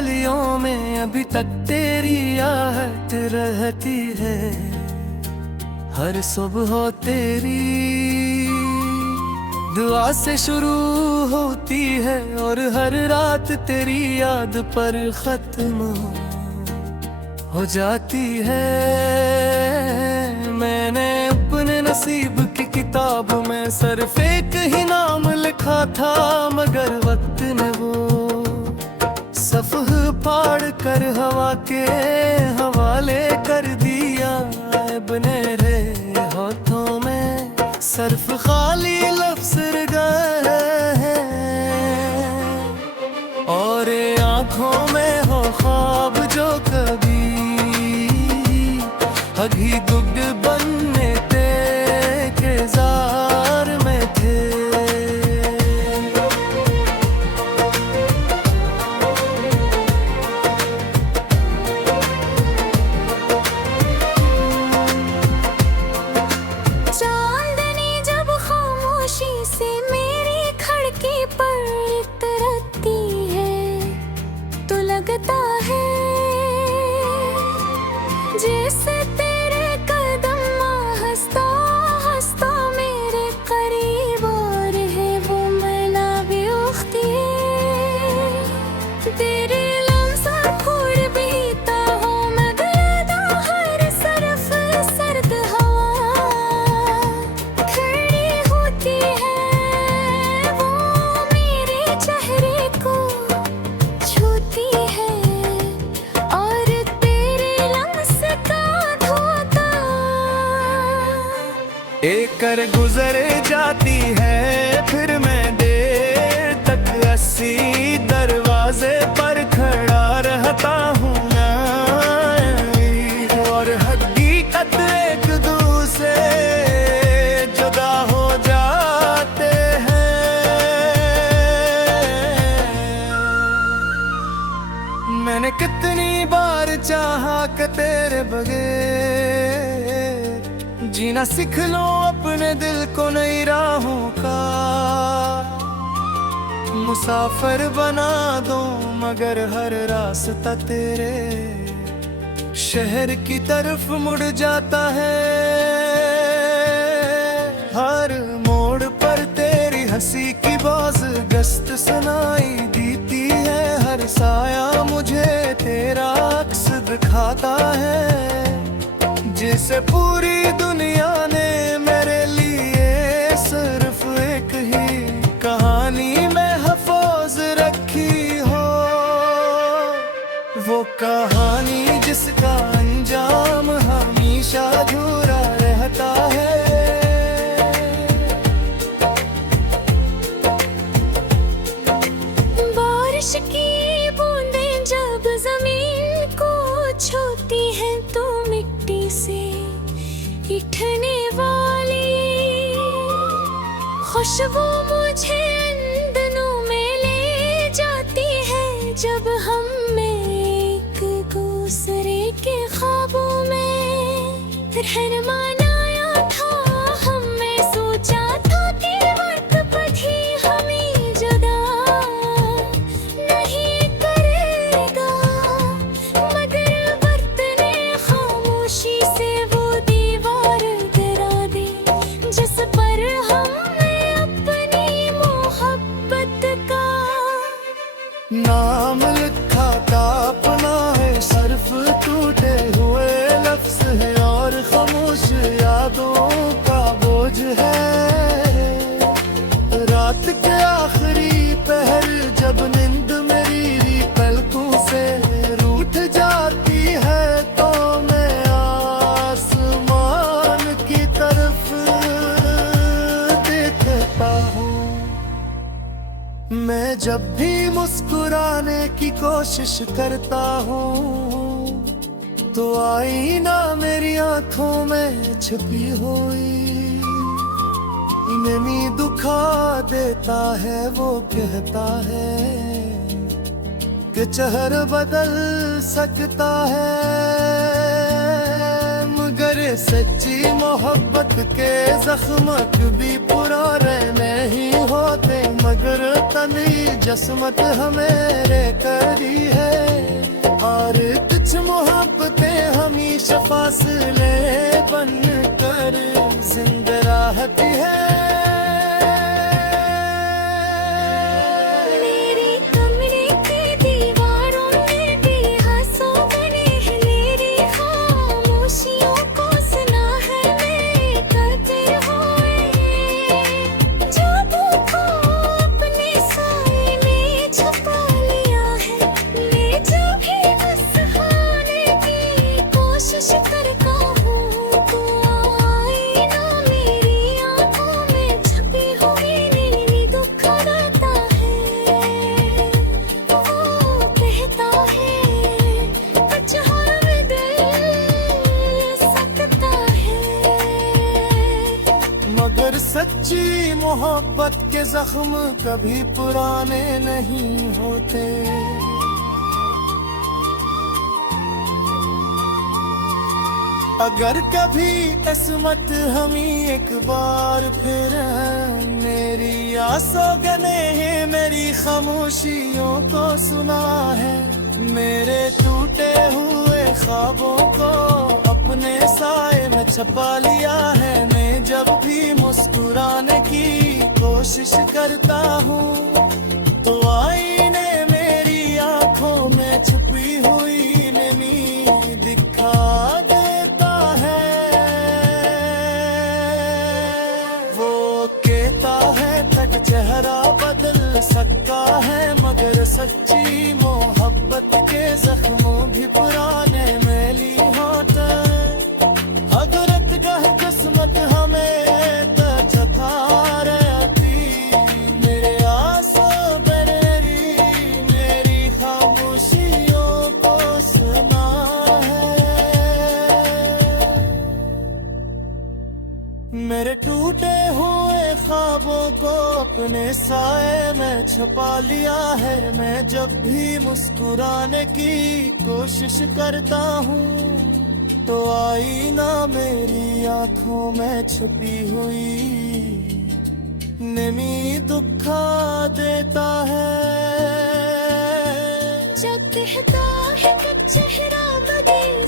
गलियों में अभी तक तेरी आहट रहती है। हर सुबह तेरी दुआ से शुरू होती है और हर रात तेरी याद पर खत्म हो जाती है। मैंने अपने नसीब की किताब में सिर्फ एक ही नाम लिखा था, मगर वक्त ने वो सफ़ह फाड़ कर हवा के हवाले कर दिया। बनेरे हाथों में सिर्फ खाली लफ्ज़ रह गए हैं और आँखों में हो ख्वाब जो कभी हगी गुड बनने के जार में थे। चांदनी जब खामोशी से मेरी खिड़की पर उतरती है तो लगता है जैसे तेरे कदम हंसता हंसता मेरे करीब और है वो मैना भी उठती है। तेरे लम्सा खोड़ बीता हो मैं गया हर सरफ सर्द हवा खड़ी होती है, वो मेरे चेहरे को छूती है और तेरे लम्स का धोता। एक कर गुजर जाती है फिर मैं देर तक अस्सी दरवाजे पर खड़ा रहता हूँ और हकीकत एक दूसरे जुदा हो जाते हैं। मैंने कितनी बार चाहा कि तेरे बगैर जीना सीख लो अपने दिल को नई राहों का मुसाफिर बना दो, मगर हर रास्ता तेरे शहर की तरफ मुड़ जाता है। हर मोड़ पर तेरी हंसी की बाज गश्त सुनाई देती है, हर साया मुझे तेरा अक्स दिखाता है। जिसे पूरी दुनिया ने मेरे लिए सिर्फ एक ही कहानी में हफाज रखी हो, वो कहानी जिसका अंजाम हमेशा अधूरा रहता है। बारिश की बूंदें जब जमीन को छूती हैं तो मिट्टी से उठने वाली खुशबू मुझे अंदनों में ले जाती है। जब हम एक दूसरे के ख्वाबों में रहमान आया था, हमने सोचा था कि वक्त कभी हमें जुदा नहीं करेगा, मगर वक्त ने खामोशी से वो दीवार गिरा दी जिस पर हमने अपनी मोहब्बत का नाम लिखा था अपना है, सिर्फ टूटे हुए लफ्ज़ है और खामोश यादों का बोझ है। रात के आखिरी पहर जब नींद मेरी पलकों से रूठ जाती है तो मैं आसमान की तरफ देखता हूँ। मैं जब भी मुस्कुराने की कोशिश करता हूँ तो आईना मेरी आंखों में छुपी हुई नमी दुखा देता है। वो कहता है कि चेहरा बदल सकता है, मगर सच्ची मोहब्बत के जख्म कभी पुराने नहीं होते, मगर तनी जस्मत हमें करी है। और कुछ मोहब्बतें हमेशा फासले बन कर जिंदा रहती है। मेरे कमरे की दीवारों में भी आंसू बने हैं, मेरी खामोशियों को सुना है मेरे करते हुए। जादू को अपने साए में छुपा लिया है, मैं जब भी बस खाने की कोशिश करता हूँ तो आईना मेरी आंखों में छुपी हुई नीली दुख रहता है। वो कहता है कुछ हर दिल सकता है। मगर सच्ची मोहब्बत के जख्म कभी पुराने नहीं होते। अगर कभी किस्मत हमें एक बार फिर मेरी आसों गने हैं, मेरी खामोशियों को सुना है, मेरे टूटे हुए ख्वाबों को अपने साए में छुपा लिया है। मैं जब भी मुस्कुराने की कोशिश करता हूँ तो आईने मेरी आंखों में छुपी हुई नमी दिखा देता है। वो कहता है तक चेहरा बदल सकता है, मगर सच्ची मोहब्बत के जख्मों भी पुराने मैली होते। हजरत गह किस्मत हमें जता रहती, मेरे आंसू बरेरी मेरी खामोशियों को सुना है। मेरे टूटे हुए ख्वाबों को अपने साए में छुपा लिया है, मैं जब भी मुस्कुराने की कोशिश करता हूँ तो आईना मेरी आंखों में छुपी हुई नमी दुखा देता है। जब कहता है कुछ चेहरा बदल